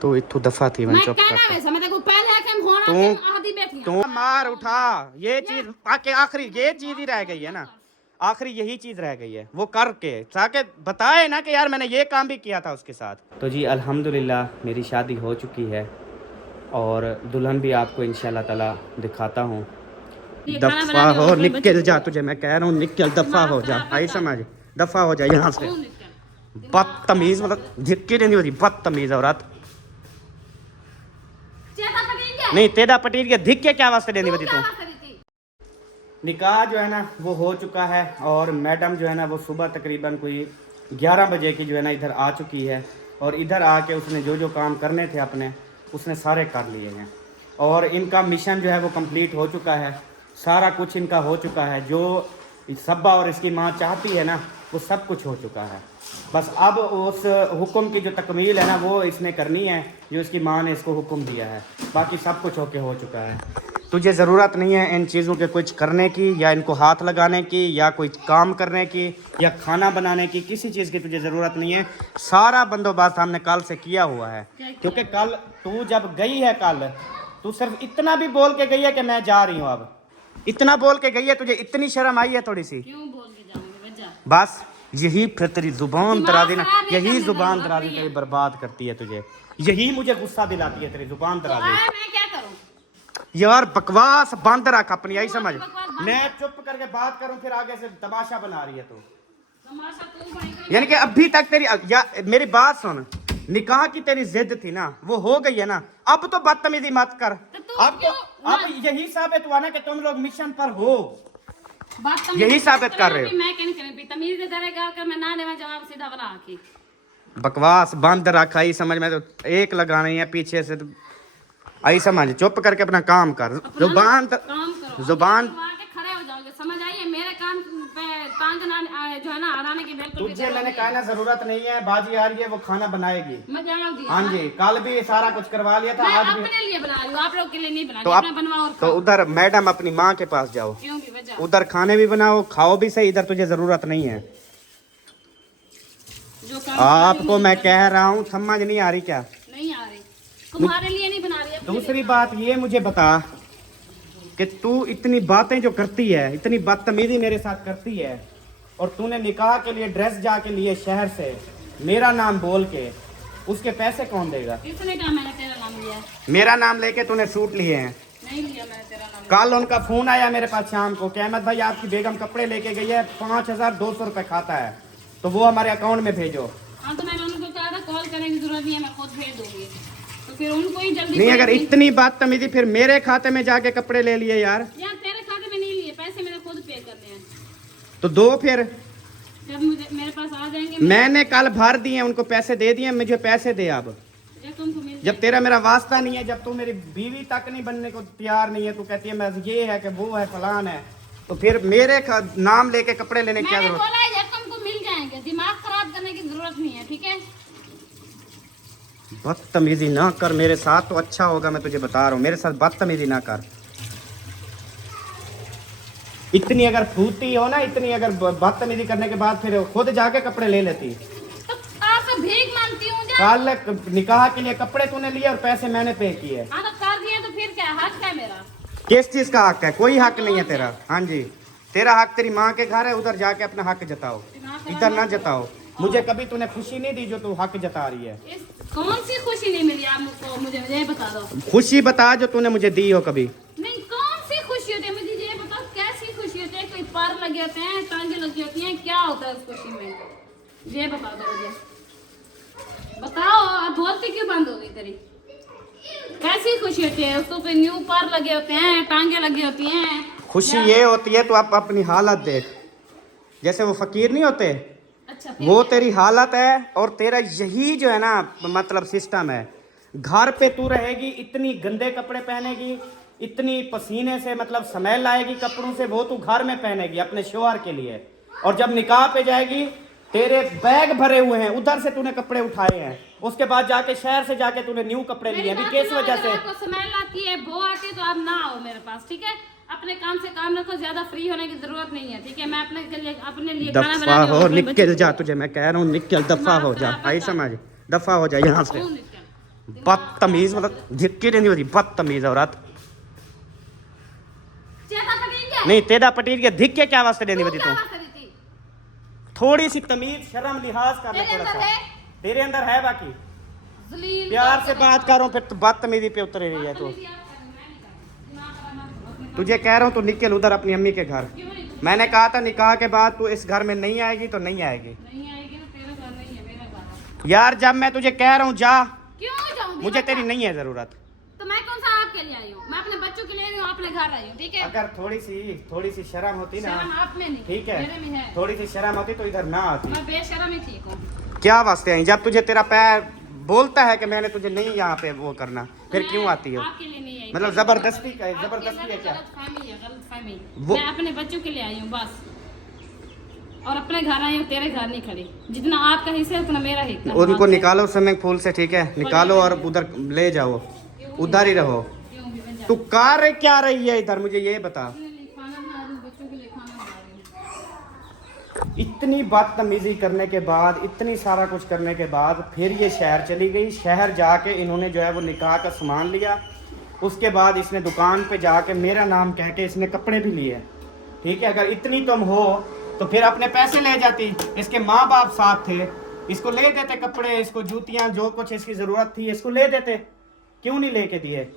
तू इतू दफा थी मैं चुप तू मार उठा। ये चीज बाकी आखिरी ये चीज ही रह गई है ना, आखिरी यही चीज रह गई है वो करके ताकि बताए ना कि यार मैंने ये काम भी किया था उसके साथ। तो जी अल्हम्दुलिल्लाह मेरी शादी हो चुकी है और दुल्हन भी आपको इंशाल्लाह ताला दिखाता हूँ। दफा हो निकल जा, तुझे मैं कह रहा हूँ निकल, दफा हो जा। आई समझ, दफा हो जा यहाँ से। बदतमीज, मतलब धिक्की नहीं होती, बदतमीज औरत। नहीं तेरा पटीर के धिक के क्या वास्ते देनी होती तू। निकाह जो है ना वो हो चुका है और मैडम जो है ना वो सुबह तकरीबन कोई 11 बजे की जो है ना इधर आ चुकी है और इधर आके उसने जो जो काम करने थे अपने उसने सारे कर लिए हैं और इनका मिशन जो है वो कंप्लीट हो चुका है। सारा कुछ इनका हो चुका है, जो सब्बा और इसकी माँ चाहती है ना वो सब कुछ हो चुका है। बस अब उस हुक्म की जो तकमील है ना वो इसने करनी है जो इसकी माँ ने इसको हुक्म दिया है। बाकी सब कुछ होके हो चुका है। तुझे ज़रूरत नहीं है इन चीज़ों के कुछ करने की या इनको हाथ लगाने की या कोई काम करने की या खाना बनाने की, किसी चीज़ की तुझे ज़रूरत नहीं है। सारा बंदोबस्त हमने कल से किया हुआ है क्योंकि कल तू जब गई है, कल तू सिर्फ इतना भी बोल के गई है कि मैं जा रही हूँ। अब इतना बोल के गई है, तुझे इतनी शर्म आई है थोड़ी सी? क्यों बोल के जाऊंगी? बस यही फिर तेरी जुबान दराजी ना, यही जुबान दराजी तेरी बर्बाद करती है तुझे, यही मुझे गुस्सा दिलाती है तेरी जुबान दराजी। मैं क्या करूं? यार बकवास बंद रख अपनी, आई समझ। मैं चुप करके बात करूं फिर आगे से तमाशा बना रही है तू। यानी कि अभी तक तेरी या मेरी बात सुन, निकाह की तेरी जिद थी ना वो हो गई है ना, अब तो बदतमीजी मत कर। अब यही साबित हुआ ना कि तुम लोग मिशन पर हो, यही साबित कर रहे हो। मैं क्या नहीं तमीज से कर मैं ना लेवा जवाब सीधा बना के बकवास बंद रख, आई समझ में। तो एक लगानी है पीछे से तो आई समझ, चुप करके अपना काम कर। जुबान जुबान खड़े हो जाओगे, समझ आइए मेरे कान पे टांग ना जो है ना अड़ाने की बिल्कुल तुझे मैंने कहा ना जरूरत नहीं है। बाजी आ रही है वो खाना बनाएगी। मैं जाऊंगी। हाँ जी, कल भी सारा कुछ करवा लिया था, आज भी अपने लिए बना रही हूं, आप लोग के लिए नहीं बना तो रही। अपना बनवाओ और तो उधर मैडम अपनी माँ के पास जाओ, क्यों भी वजह उधर खाने भी बनाओ, खाओ भी सही। इधर तुझे जरूरत नहीं है। आपको मैं कह रहा हूँ समझ नहीं आ रही क्या? नहीं आ रही, तुम्हारे लिए नहीं बना रही। दूसरी बात ये मुझे बता कि तू इतनी बातें जो करती है, इतनी बदतमीजी मेरे साथ करती है और तूने निकाह के लिए ड्रेस जाके लिए शहर से मेरा नाम बोल के, उसके पैसे कौन देगा? किसने कहा मैंने तेरा नाम लिया? मेरा नाम लेके तूने सूट लिए हैं। नहीं लिया मैंने तेरा नाम। कल उनका फोन आया मेरे पास शाम को कि अहमद भाई आपकी बेगम कपड़े लेके गई है, 5200 रुपए खाता है तो वो हमारे अकाउंट में भेजो। हाँ तो मैंने उनको कहा था कॉल करने की जरूरत नहीं है, मैं खुद भेज दूंगी। तो फिर उनको ही जल्दी नहीं, अगर इतनी बदतमीजी फिर मेरे खाते में जाके कपड़े ले लिए यार। यार तेरे खाते में नहीं लिए, पैसे मैंने खुद पे करने हैं। तो दो फिर जब मुझे मेरे पास आ जाएंगे। मैंने कल भर दिए, उनको पैसे दे दिए, मुझे पैसे दे अब। जब तेरा मेरा वास्ता नहीं है, जब तू मेरी बीवी तक नहीं बनने को तैयार नहीं है, तू कहती है मैं ये है कि वो है फलान है, तो फिर मेरे नाम लेके कपड़े लेने की क्या जरूरत? बोला है तुमको मिल जाएंगे, दिमाग खराब करने की जरूरत नहीं है, ठीक है? बदतमीजी ना कर मेरे साथ तो अच्छा होगा, मैं तुझे बता रहा हूँ, मेरे साथ बदतमीजी ना कर। इतनी अगर फूटी हो ना, इतनी अगर बदतमीजी करने के बाद फिर खुद जाके कपड़े ले लेती। तो आपसे भीख मांगती हूँ। कल निकाह के लिए कपड़े तूने लिए और पैसे मैंने पे किए। हाँ तो कर दिए तो फिर क्या हक है मेरा? किस चीज का हक है? कोई हक नहीं है तेरा। हाँ जी, तेरा हक तेरी माँ के घर है, उधर जाके अपना हक जताओ, इधर ना जताओ। मुझे कभी तूने खुशी नहीं दी जो तू हक जता रही है। कौन सी खुशी नहीं मिली आपको? मुझे बता दो। खुशी बता जो तूने मुझे दी हो कभी। नहीं, कौन सी खुशी होती है मुझे ये बताओ, कैसी खुशी होती है? कोई पार लगे होते हैं, टांगे लगी होती हैं, क्या होता है उस खुशी में? ये बता दो मुझे, बताओ। अब बोलती क्यों बंद हो गई तेरी? कैसी खुशी होती है? उसको पे न्यू पार लगे होते हैं, टांगे लगी होती हैं। खुशी ये होती है, तो आप अपनी हालत देख, जैसे वो फकीर नहीं होते, अच्छा, वो तेरी हालत है और तेरा यही जो है ना मतलब सिस्टम है। घर पे तू रहेगी, इतनी गंदे कपड़े पहनेगी, इतनी पसीने से मतलब स्मेल आएगी कपड़ों से, वो तू घर में पहनेगी अपने शोहर के लिए। और जब निकाह पे जाएगी तेरे बैग भरे हुए हैं, उधर से तूने कपड़े उठाए हैं, उसके बाद जाके शहर से जाके तूने न्यू कपड़े लिए। अभी किस वजह से? आपको स्मेल आती है, वो आती है तो आप ना आओ मेरे पास, ठीक है? अपने काम से काम रखो, ज्यादा फ्री होने की जरूरत नहीं है, ठीक है। मैं अपने लिए खाना दफा बना रही हूँ, हो, अपने निकल बच्चों जा, को- तुझे मैं कह रहा हूँ निकल, दफा हो जा, दिमाग आई खराब समझ, दफा हो जा यहाँ से। क्यों निकल? बदतमीज, मतलब धिक्की नहीं होती, बदतमीज औरत। ज्यादा पटीन क्या? नहीं तेरा पटीर के धिक के क्या वास्ते देनी तू बती क्या तू? बात करी थी? थोड़ी सी तमीज शर्म लिहाज कर ले तेरे थोड़ा अंदर सा। है? तेरे अंदर है बाकी। जलील प्यार से बात कर रहा हूँ, फिर तो बदतमीजी पे उतर रही है तू। बदतमीजी आप कर, मैं नहीं कर। दिमाग खराब मत करो अपने। तुझे कह रहा हूँ तू निकल उधर अपनी अम्मी के घर। क्यों नहीं? मैंने कहा था निकाह के बाद तू इस घर में नहीं आएगी तो नहीं आएगी। नहीं आएगी ना, तेरा घर नहीं है, मेरा घर है। यार जब मैं तुझे कह रहा हूँ जा, क्यों जाऊंगी? मुझे तेरी बता। नहीं है जरूरत। तो मैं कौन सा आपके लिए आई हूँ? मैं अपने बच्चों के लिए आई हूँ, अपने घर आई हूँ, ठीक है। अगर थोड़ी सी शर्म होती ना, शर्म आप में नहीं, ठीक मेरे में है, है। थोड़ी सी शर्म होती तो इधर ना आती। मैं बेशर्म ही ठीक हूँ। क्या वास्ते आई? जब तुझे तेरा पैर बोलता है कि मैंने तुझे नहीं यहाँ पे वो करना, फिर मैं क्यों आती हो? आपके लिए नहीं आई। मतलब जबरदस्ती का, जबरदस्ती है क्या? गलतफहमी है। वो- मैं अपने बच्चों के लिए आई हूँ बस, और अपने घर आई हूँ, तेरे घर नहीं खड़ी। जितना आपका हिस्सा है उतना मेरा हिस्सा है। उनको निकालो स्विमिंग पूल से, ठीक है, निकालो और उधर ले जाओ, उधर ही रहो। क्यों भी बन तू कार क्या रही है इधर, मुझे ये बता। खाना बना रही हूँ, बच्चों के लिए खाना बना रही हूँ। इतनी बदतमीजी करने के बाद, इतनी सारा कुछ करने के बाद फिर ये शहर चली गई। शहर जाके इन्होंने जो है वो निकाह का सामान लिया। उसके बाद इसने दुकान पे जाके मेरा नाम कह के इसने कपड़े भी लिए, ठीक है। अगर इतनी तुम हो तो फिर अपने पैसे ले जाती। इसके माँ बाप साथ थे, इसको ले देते कपड़े, इसको जूतियाँ, जो कुछ इसकी ज़रूरत थी इसको ले देते। क्यों नहीं लेके दिए?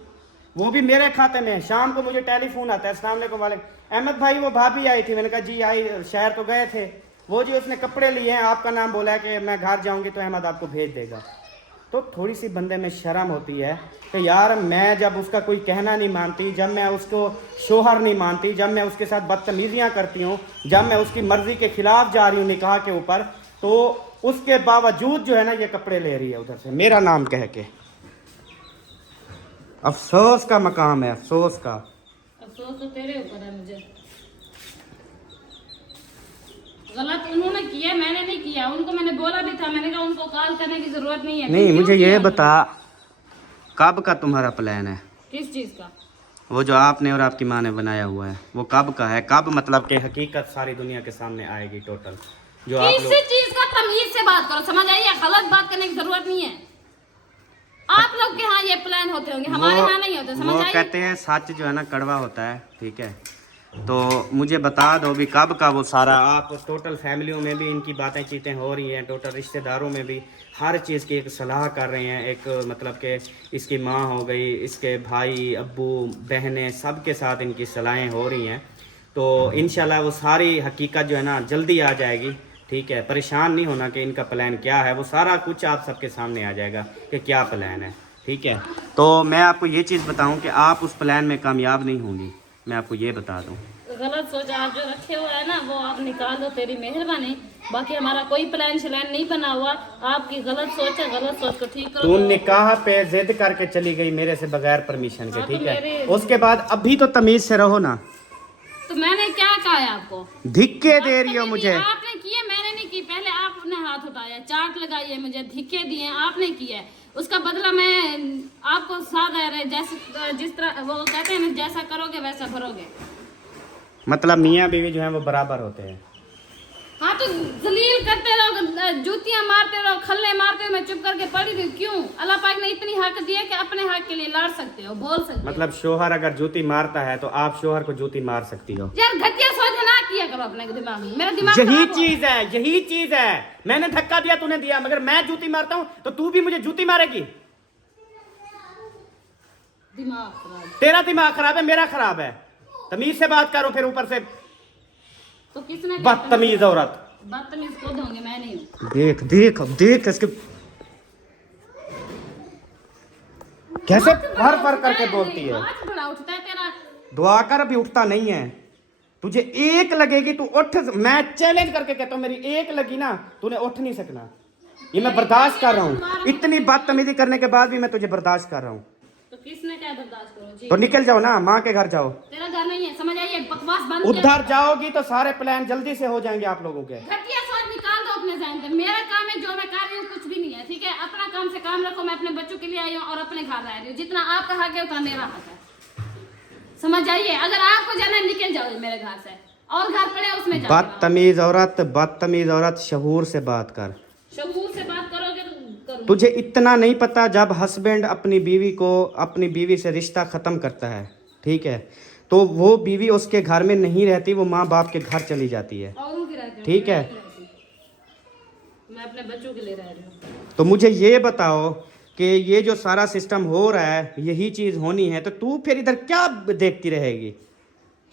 वो भी मेरे खाते में। शाम को मुझे टेलीफोन आता है, अस्सलाम वालेकुम, वाले अहमद भाई वो भाभी आई थी। मैंने कहा जी आई, शहर तो गए थे वो जी, उसने कपड़े लिए हैं, आपका नाम बोला है कि मैं घर जाऊंगी तो अहमद आपको भेज देगा। तो थोड़ी सी बंदे में शर्म होती है कि यार मैं जब उसका कोई कहना नहीं मानती, जब मैं उसको शोहर नहीं मानती, जब मैं उसके साथ बदतमीजियाँ करती हूँ, जब मैं उसकी मर्जी के खिलाफ जा रही हूँ निकाह के ऊपर, तो उसके बावजूद जो है ना ये कपड़े ले रही है उधर से मेरा नाम कह के। अफसोस का मकाम है, अफसोस का। अफसोस तो तेरे ऊपर है। मुझे गलत उन्होंने किया, मैंने नहीं किया। उनको मैंने बोला भी था, मैंने कहा उनको कॉल करने की जरूरत नहीं है। नहीं क्यों मुझे किया ये उन्होंने? बता, कब का तुम्हारा प्लान है? किस चीज का? वो जो आपने और आपकी माँ ने बनाया हुआ है वो कब का है? कब मतलब कि हकीकत सारी दुनिया के सामने आएगी टोटल? जो आप किसी लोग चीज का तमीज से बात करो, समझ आई? गलत बात करने की जरूरत नहीं है। आप लोग के यहाँ ये प्लान होते होंगे, हमारे यहाँ नहीं होते, समझ वो आई? कहते हैं सच जो है ना कड़वा होता है, ठीक है। तो मुझे बता दो भी कब का वो सारा, आप टोटल फैमिलियों में भी इनकी बातें चीतें हो रही हैं, टोटल रिश्तेदारों में भी हर चीज़ की एक सलाह कर रहे हैं। एक मतलब कि इसकी माँ हो गई, इसके भाई अब्बू बहनें, सब के साथ इनकी सलाहें हो रही हैं। तो इंशाल्लाह वो सारी हकीकत जो है ना जल्दी आ जाएगी, ठीक है। परेशान नहीं होना कि इनका प्लान क्या है, वो सारा कुछ आप सबके सामने आ जाएगा कि क्या प्लान है, ठीक है। तो मैं आपको ये चीज़ बताऊं कि आप उस प्लान में कामयाब नहीं होंगी, मैं आपको ये बता दूं। गलत सोच आप जो रखे हुए है ना वो आप निकाल दो, तेरी मेहरबानी। बाकी हमारा कोई प्लान शलान नहीं बना हुआ, आपकी गलत सोच है, गलत सोच को ठीक करो। तू निकाह पे जिद करके चली गई मेरे से बगैर परमिशन के, हाँ, तो ठीक है। मेरे- उसके बाद अभी तो तमीज से रहो ना। तो मैंने क्या कहा है आपको? धिक्के दे रही हो मुझे। आपने किए, मैंने नहीं की। पहले आपने हाथ उठाया, चाट लगाई है, मुझे धिक्के दिए, आपने किया है। उसका बदला मैं आपको साथ आ रहे, जैसे जिस तरह वो कहते हैं ना, जैसा करोगे वैसा भरोगे। मतलब मियाँ बीवी जो है वो बराबर होते हैं। हाँ तो जलील करते रहो, जूतियां मारते रहो, खल्ले मारते हो, मैं चुप करके पड़ी रही। क्यों? अल्लाह पाक ने इतनी हक दिया कि अपने हक के लिए लड़ सकते हो, बोल सकते हो। मतलब शोहर अगर जूती मारता है तो आप शोहर को जूती मार सकती हो। यार घटिया सोच ना किया करो अपने दिमाग में, मेरा दिमाग यही खराब हो। चीज है, यही चीज है। मैंने धक्का दिया, तूने दिया, मगर मैं जूती मारता हूँ तो तू भी मुझे जूती मारेगी। दिमाग खराब। तेरा दिमाग खराब है, मेरा खराब है। तमीज से बात करो, फिर ऊपर से तो किसने कहा बदतमीज औरत। बदतमीज खुद होंगे, मैं नहीं हूँ। देख देख अब देख इसके कैसे फर फर करके बोलती है। आज बड़ा उठता है तेरा। दुआ कर, अभी उठता नहीं है। तुझे एक लगेगी तू उठ, मैं चैलेंज करके कहता हूँ, मेरी एक लगी ना तूने उठ नहीं सकना। ये मैं बर्दाश्त कर रहा हूँ, इतनी बदतमीजी करने के बाद भी मैं तुझे बर्दाश्त कर रहा हूँ। तो किसने क्या बर्दाश्त करो जी? तो निकल जाओ ना, माँ के घर जाओ। तेरा घर नहीं है, समझ आइए? बकवास बंद उधर जाओगी तो सारे प्लान जल्दी से हो जाएंगे आप लोगों के। घटिया सोच निकाल दो अपने ज़हन से। मेरा काम है, जो मैं कर रही हूँ कुछ भी नहीं है, ठीक है। अपना काम से काम रखो। मैं अपने बच्चों के लिए आई हूँ और अपने घर आ रही हूँ। जितना आपका हक है उतना मेरा हक है, समझ आइए, अगर आपको जाना है निकल जाओ मेरे घर से, और घर पड़े उसमें जाओ। बदतमीज औरत, बदतमीज औरत, शहूर से बात कर। शगुन से बात करोगे तो करूंगी। तुझे इतना नहीं पता, जब हस्बैंड अपनी बीवी से रिश्ता ख़त्म करता है, ठीक है, तो वो बीवी उसके घर में नहीं रहती, वो माँ बाप के घर चली जाती है, औरों की रहती हूँ, ठीक है। मैं अपने बच्चों के लिए रह रही हूँ। तो मुझे ये बताओ कि ये जो सारा सिस्टम हो रहा है, यही चीज़ होनी है, तो तू फिर इधर क्या देखती रहेगी?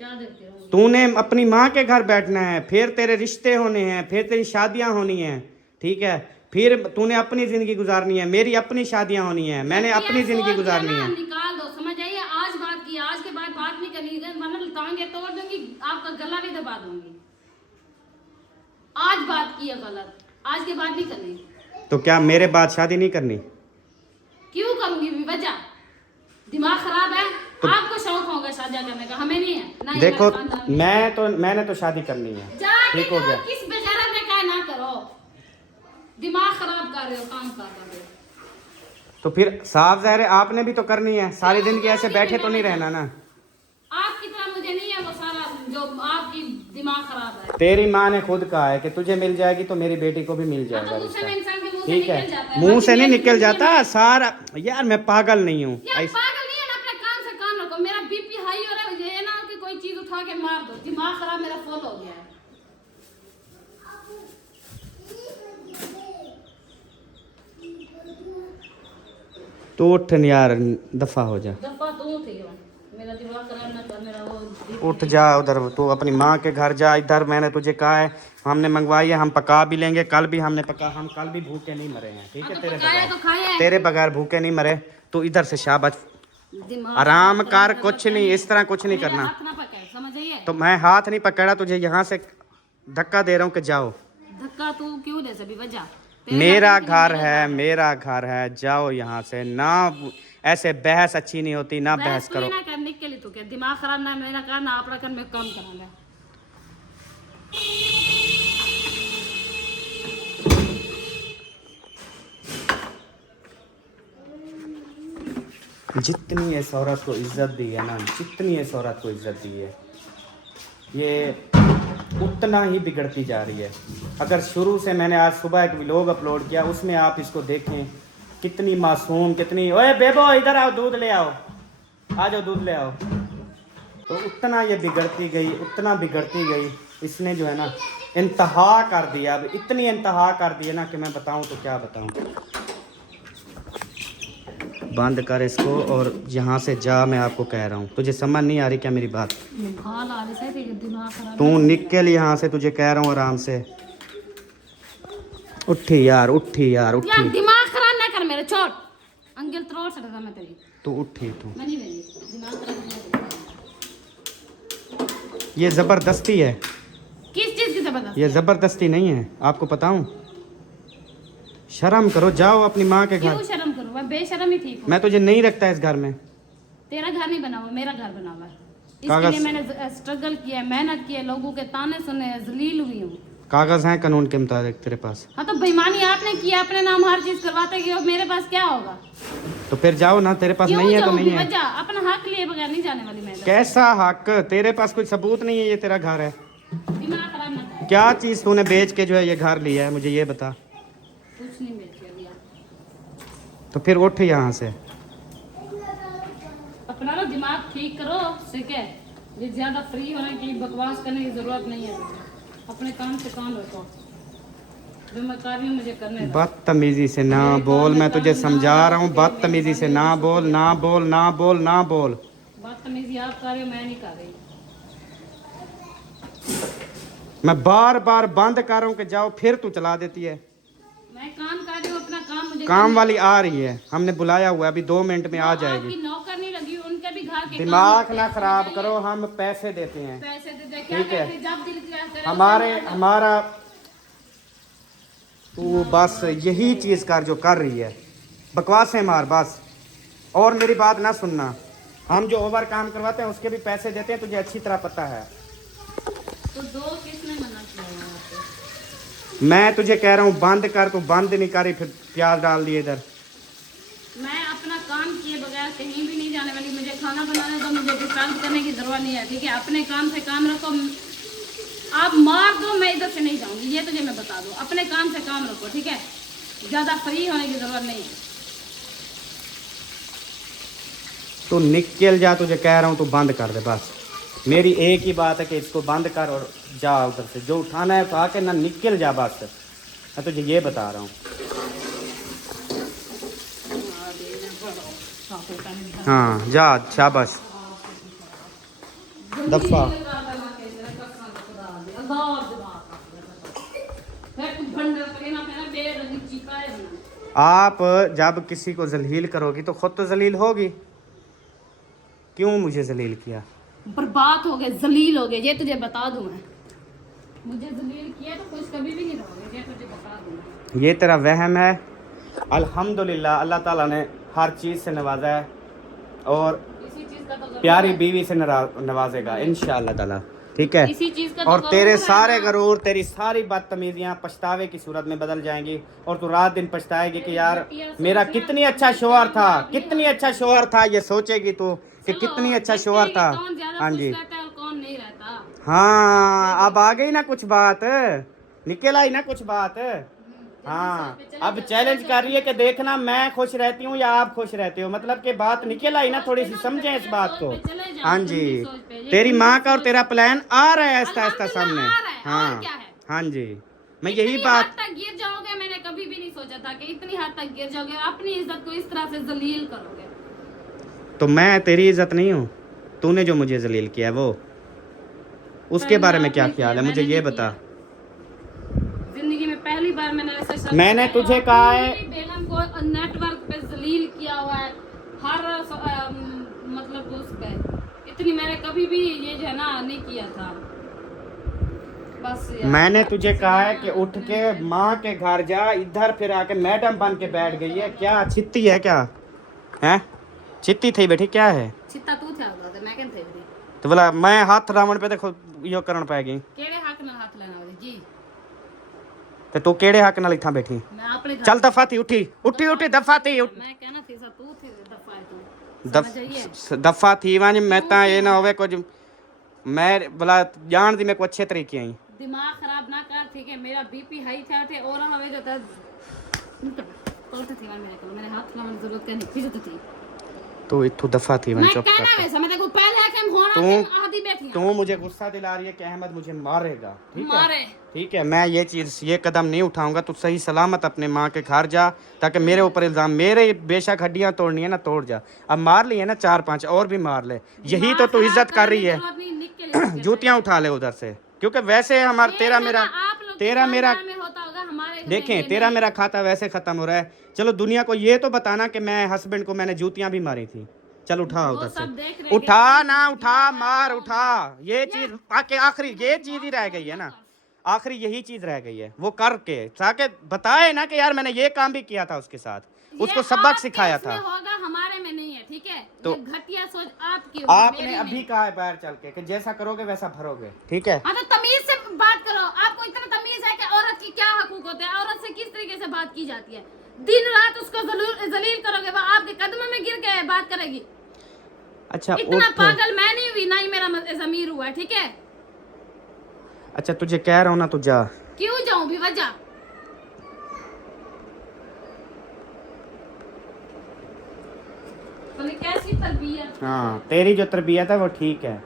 क्या देखते हो? तूने अपनी माँ के घर बैठना है, फिर तेरे रिश्ते होने हैं, फिर तेरी शादियाँ होनी हैं, ठीक है, फिर तूने अपनी ज़िंदगी गुजारनी है, मेरी अपनी शादियाँ होनी है, मैंने अपनी ज़िंदगी गुजारनी है। निकाल दो, समझ आइए, आज बात की, आज के बाद बात नहीं करनी, वरना टांगे तोड़ दूंगी, आपका गला भी दबा दूंगी। आज बात की है गलत, आज के बाद नहीं करनी। तो क्या मेरे बाद शादी नहीं करनी? क्यों करूंगी वजह? दिमाग खराब है? आपको शौक होगा शादी करने का, हमें नहीं है ना। देखो मैंने तो शादी करनी है, ठीक हो गया। किस बेचारा ने कहा ना करो, दिमाग खराब कर रहे हो, काम कर रहे हो। तो फिर साफ ज़ाहिर है आपने भी तो करनी है, सारी जिंदगी ऐसे बैठे तो नहीं रहना ना। आपकी तरह मुझे नहीं है वो सारा, जो आपकी दिमाग खराब है। तेरी माँ ने खुद कहा है कि तुझे मिल जाएगी तो मेरी बेटी को भी मिल जाएगा तो रिश्ता, इंसान के मुंह से ठीक निकल है। जाता है। मुंह से नहीं निकल जाता सारा। यार मैं पागल नहीं हूँ। यार पागल नहीं है ना, अपने काम से काम रखो। मेरा बीपी हाई हो रहा है, ये ना कि कोई चीज उठा के मार दो, दिमाग खराब मेरा फुल हो गया है। तो उठ यार, दफा हो जा, दफा तू थी हो, मेरा दिमाग खराब ना कर, मेरा वो उठ जा उधर, तू अपनी माँ के घर जा। इधर मैंने तुझे कहा है, हमने मंगवाई है, हम पका भी लेंगे, कल भी हमने पका, हम कल भी भूखे नहीं मरे हैं, ठीक है। तेरे बगैर भूखे नहीं मरे। तो इधर से शाबाश, आराम कर, कुछ नहीं, इस तरह कुछ नहीं करना। समझ आइए। तो मैं हाथ नहीं पकड़ा, तुझे यहाँ से धक्का दे रहा हूँ कि जाओ। धक्का तू क्यों दे सभी वजह? मेरा घर है, मेरा घर है, जाओ यहाँ से। ना ऐसे बहस अच्छी नहीं होती, ना बहस करो। ना करने के लिए तो क्या दिमाग खराब ना मेरा कर ना अपना कर, मैं कम करांगा। जितनी इस औरत को इज्जत दी है ना, जितनी इस औरत को इज्जत दी है, ये उतना ही बिगड़ती जा रही है। अगर शुरू से मैंने आज सुबह एक व्लॉग अपलोड किया, उसमें आप इसको देखें, कितनी मासूम, कितनी, ओए बेबो इधर आओ, दूध ले आओ, आ जाओ दूध ले आओ। तो उतना ये बिगड़ती गई, उतना बिगड़ती गई। इसने जो है ना इंतहा कर दिया, अब इतनी इंतहा कर दी है ना कि मैं बताऊं तो क्या बताऊं। बंद कर इसको और यहाँ से जा, मैं आपको कह रहा हूँ। तुझे समझ नहीं आ रही क्या मेरी बात? तू निकल यहाँ से, तुझे कह रहा हूँ आराम से। उठी यार, उठी यार, उठी। दिमाग खराब ना कर मेरा, छोड़ अंगल तोड़ सकता मैं तेरी। तू उठी, तू मैं नहीं बनी, दिमाग खराब ना कर। ये जबरदस्ती है। किस चीज की जबरदस्ती? ये जबरदस्ती नहीं है, आपको बताऊं। शर्म करो, जाओ अपनी माँ के घर। क्यों शर्म करूं? मैं बेशर्म ही ठीक हूं। मैं तुझे नहीं रखता इस घर में। तेरा घर नहीं बना हुआ, मेरा घर बना हुआ है। इसके कागज- लिए मैंने स्ट्रगल किया, मेहनत की है, लोगों के ताने सुने, जलील हुई हूँ। कागज हैं कानून के मुताबिक तेरे पास? हाँ तो बेईमानी आपने की, अपने नाम हर चीज करवाते गए, मेरे पास क्या होगा? तो फिर जाओ ना, तेरे पास क्यों नहीं है तो जाऊंगी? नहीं है। वजह अपना हक लिए बगैर नहीं जाने वाली मैं इधर। कैसा हक? तेरे पास कोई सबूत नहीं है ये तेरा घर है? दिमाग खराब ना कर। क्या चीज तूने बेच के जो है ये घर लिया है, मुझे ये बता। कुछ नहीं बेच के दिया। तो फिर उठ यहाँ से। अपना ना दिमाग ठीक करो, ठीक है? ये ज्यादा फ्री होने की, बकवास करने की जरूरत नहीं है तुझे। अपने काम से काम रखो, जो मैं कर रही हूँ मुझे करने दो। बदतमीजी से ना बोल, मैं तुझे समझा रहा हूँ। बदतमीजी से ना बोल, ना बोल, ना बोल, ना बोल। बदतमीजी आप कर रहे हो, मैं नहीं कर रही। मैं बार बार बंद कर रहा हूँ कि जाओ, फिर तू चला देती है। मैं काम कर रही हूँ, अपना काम मुझे काम वाली आ रही है, हमने बुलाया हुआ है, अभी 2 मिनट में आ जाएगी। आपकी नौकर नहीं लगी, उनके भी घर के दिमाग काम ना होते हैं। खराब करो, हम पैसे देते हैं, पैसे दे दे, क्या ठीक है? कहते हैं, जब दिल किया करे हमारा तू बस यही चीज कर जो कर रही है, बकवासें मार बस। और मेरी बात ना सुनना, हम जो ओवर काम करवाते हैं उसके भी पैसे देते हैं, तुझे अच्छी तरह पता है। तो दो किसने मना किया है यहाँ पे? मैं तुझे कह रहा हूँ बंद कर, तू बंद नहीं करी, फिर प्याज डाल दिए इधर। मैं अपना काम किए बगैर कहीं भी नहीं जाने वाली, मुझे खाना बनाने दो, मुझे डिस्टर्ब करने की जरूरत नहीं है, ठीक है। अपने काम से काम रखो, आप मार दो मैं इधर से नहीं जाऊंगी, ये तुझे मैं बता दूं। अपने काम से काम रखो, ठीक है, ज्यादा फ्री होने की जरूरत नहीं है। तू निकल जा, तुझे कह रहा हूँ तू बंद कर दे बस। मेरी एक ही बात है कि इसको बंद कर और जा उधर से, जो उठाना है उठा के ना निकल जा बस, मैं तुझे ये बता रहा हूँ। हाँ जा, शाबाश, दफा। आप जब किसी को जलील करोगी तो खुद तो जलील होगी, क्यों मुझे जलील किया? बर्बाद हो गए, जलील हो गए, ये तुझे बता दूं मैं। मुझे जलील किया तो खुश कभी भी नहीं रहोगे, ये तुझे बता दूं मैं। ये तेरा वहम है। अल्हम्दुलिल्लाह अल्लाह ताला ने हर चीज़ से नवाजा है और इसी चीज का तो प्यारी बीवी से नवाजेगा इंशाअल्लाह ताला, ठीक है। इसी चीज का तो और गौरव तेरे है सारे ना। गरूर, तेरी सारी बदतमीजियाँ पछतावे की सूरत में बदल जाएंगी और तू रात दिन पछताएगी कि यार मेरा कितनी अच्छा शोहर था, कितनी अच्छा शोहर था, ये सोचेगी तू कि कितनी अच्छा शोहर था। कौन ज्यादा हाँ खुश जी, रहता है और कौन नहीं रहता। हाँ अब आ गई ना कुछ बात, निकल आई ना कुछ बात। हाँ अब चैलेंज कर रही है कि देखना मैं खुश रहती हूँ या आप खुश रहते हो, मतलब कि बात निकल आई ना, थोड़ी सी समझें इस बात को। हाँ जी, तेरी माँ का और तेरा प्लान आ रहा है आहिस्ता आहिस्ता सामने। हाँ हाँ जी, मैं यही इतनी बात, हद तक गिर जाओगे, मैंने कभी भी नहीं सोचा था कि इतनी हद तक गिर जाओगे, अपनी इज्जत को इस तरह से जलील करोगे। तो मैं तेरी इज्जत नहीं हूँ, तूने जो मुझे जलील किया है वो, उसके बारे में क्या ख्याल है मुझे ये बता। जिंदगी में पहली बार मैंने ऐसा शब्द मैंने सुना तुझे और कहा है, पूरी बेगम को नेटवर्क पे जलील किया हुआ है, हर मतलब उस पे, इतनी मैंने कभी भी ये जो है ना नहीं किया था। बस यार, मैंने तुझे कहा है कि उठ के माँ के घर जा, इधर फिर आके मैडम बन के बैठ गई है, क्या छित्ती है क्या है? छित्ती थी बेटी क्या है? चित्ता तू थे आगा ते मैं केन थे दी तो बोला मैं हाथ रावण पे देखो यो करण पाएगी, केड़े हक नाल हाथ लेना होवे जी। ते तू केड़े हक नाल इत्थां बैठी? मैं अपने घर चल दफा थी, उठी उठी उठी दफा थी, मैं कहना थी सा तू थे दफा है तू समझ आइए। दफा थी वंज, मैं ता ये ना होवे कुछ, मैं बोला जान दी मैं को अच्छे तरीके आई। दिमाग खराब ना कर, ठीक है। मेरा बीपी हाई था थे और हवे जो था तोड़ते थी मैंने को, मैंने हाथ लाने की जरूरत नहीं फिर थी। तू इत्थू दफा थी वंज, मैं चुप कहना कर। वैसा मैं देखो पहले है कि होना तू- कि आधी बैठी तू मुझे गुस्सा दिला रही है कि अहमद मुझे मारेगा, ठीक है मारे ठीक है, मैं ये चीज़ ये कदम नहीं उठाऊंगा। तू सही सलामत अपने माँ के घर जा, ताकि मेरे ऊपर इल्ज़ाम, मेरे बेशक हड्डियाँ तोड़नी है ना तोड़ जा, अब मार ली है ना 4-5 और भी मार ले, यही तो तू इज्जत कर रही है। जूतियाँ उठा ले उधर से, क्योंकि वैसे हमारा तेरा मेरा देखें तेरा मेरा खाता वैसे ख़त्म हो रहा है। चलो दुनिया को ये तो बताना कि मैं हस्बैंड को मैंने जूतियाँ भी मारी थी, चल उठा उधर से, उठा ना उठा, मार उठा, ये चीज़ आके आखिरी ये चीज़ ही रह गई है ना, आखिरी यही चीज रह गई है, वो करके ताकि बताए ना कि यार मैंने ये काम भी किया था उसके साथ, उसको सबक सिखाया था। होगा हमारे में नहीं है, ठीक है। तो ये घटिया सोच आपकी, आपने अभी कहा है बाहर चल के कि जैसा करोगे वैसा भरोगे, ठीक है। हाँ तो तमीज से बात करो, आपको इतना तमीज है कि औरत की क्या हकूक होते हैं, औरत से किस तरीके से बात की जाती है। दिन रात उसको जलील करोगे, वो आपके कदमों में गिर के बात करेगी। अच्छा इतना पागल मैं नहीं हुई, ना ही मेरा ज़मीर हुआ है, ठीक है। अच्छा तुझे कह रहा हूँ ना, तू जा। क्यों जाऊं भी वजह? कैसी तरबियत? हाँ तेरी जो तरबियत है वो ठीक है।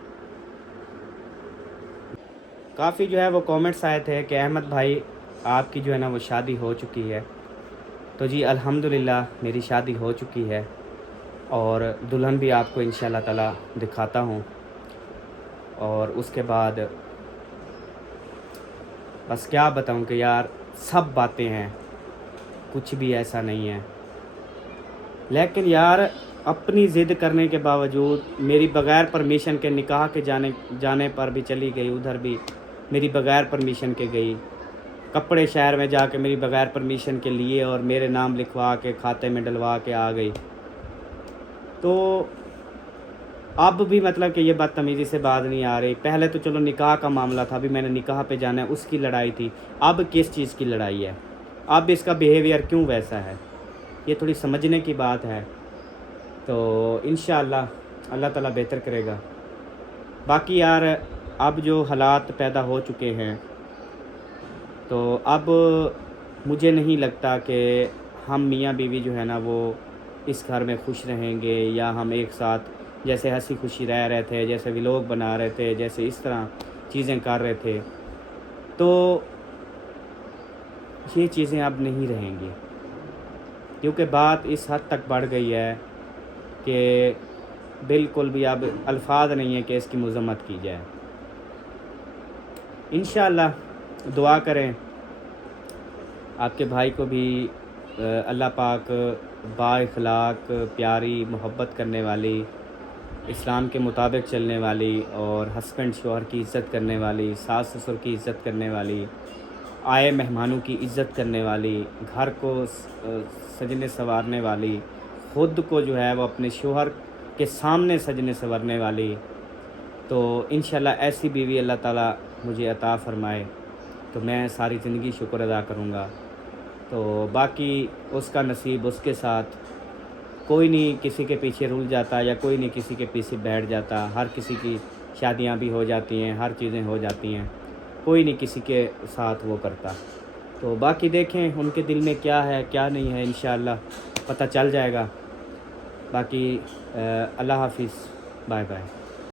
काफ़ी जो है वो कमेंट्स आए थे कि अहमद भाई आपकी जो है ना वो शादी हो चुकी है। तो जी अल्हम्दुलिल्लाह मेरी शादी हो चुकी है और दुल्हन भी आपको इंशाल्लाह ताला दिखाता हूँ। और उसके बाद बस क्या बताऊँ कि यार सब बातें हैं, कुछ भी ऐसा नहीं है। लेकिन यार अपनी ज़िद करने के बावजूद मेरी बग़ैर परमिशन के निकाह के जाने पर भी चली गई, उधर भी मेरी बग़ैर परमिशन के गई, कपड़े शहर में जाके मेरी बग़ैर परमिशन के लिए और मेरे नाम लिखवा के खाते में डलवा के आ गई। तो अब भी मतलब कि ये बदतमीज़ी से बात नहीं आ रही। पहले तो चलो निकाह का मामला था, अभी मैंने निकाह पे जाना है, उसकी लड़ाई थी। अब किस चीज़ की लड़ाई है? अब इसका बिहेवियर क्यों वैसा है? ये थोड़ी समझने की बात है। तो इंशाअल्लाह अल्लाह ताला बेहतर करेगा। बाकी यार अब जो हालात पैदा हो चुके हैं, तो अब मुझे नहीं लगता कि हम मियाँ बीवी जो है ना वो इस घर में खुश रहेंगे, या हम एक साथ जैसे हंसी खुशी रह रहे थे, जैसे व्लॉग बना रहे थे, जैसे इस तरह चीज़ें कर रहे थे, तो ये चीज़ें अब नहीं रहेंगी। क्योंकि बात इस हद तक बढ़ गई है कि बिल्कुल भी अब अल्फाज नहीं है कि इसकी मज़म्मत की जाए। इंशाअल्लाह दुआ करें आपके भाई को भी अल्लाह पाक बाइखलाक, प्यारी, मोहब्बत करने वाली, इस्लाम के मुताबिक चलने वाली और हस्बैंड शौहर की इज़्ज़त करने वाली, सास ससुर की इज़्ज़त करने वाली, आए मेहमानों की इज़्ज़त करने वाली, घर को सजने संवारने वाली, ख़ुद को जो है वो अपने शौहर के सामने सजने संवरने वाली, तो इंशाल्लाह ऐसी बीवी अल्लाह ताला मुझे अता फ़रमाए तो मैं सारी ज़िंदगी शुक्र अदा करूँगा। तो बाकी उसका नसीब उसके साथ, कोई नहीं किसी के पीछे रुल जाता या कोई नहीं किसी के पीछे बैठ जाता। हर किसी की शादियां भी हो जाती हैं, हर चीज़ें हो जाती हैं, कोई नहीं किसी के साथ वो करता। तो बाकी देखें उनके दिल में क्या है क्या नहीं है, इंशाअल्लाह पता चल जाएगा। बाकी अल्लाह हाफिज़, बाय बाय।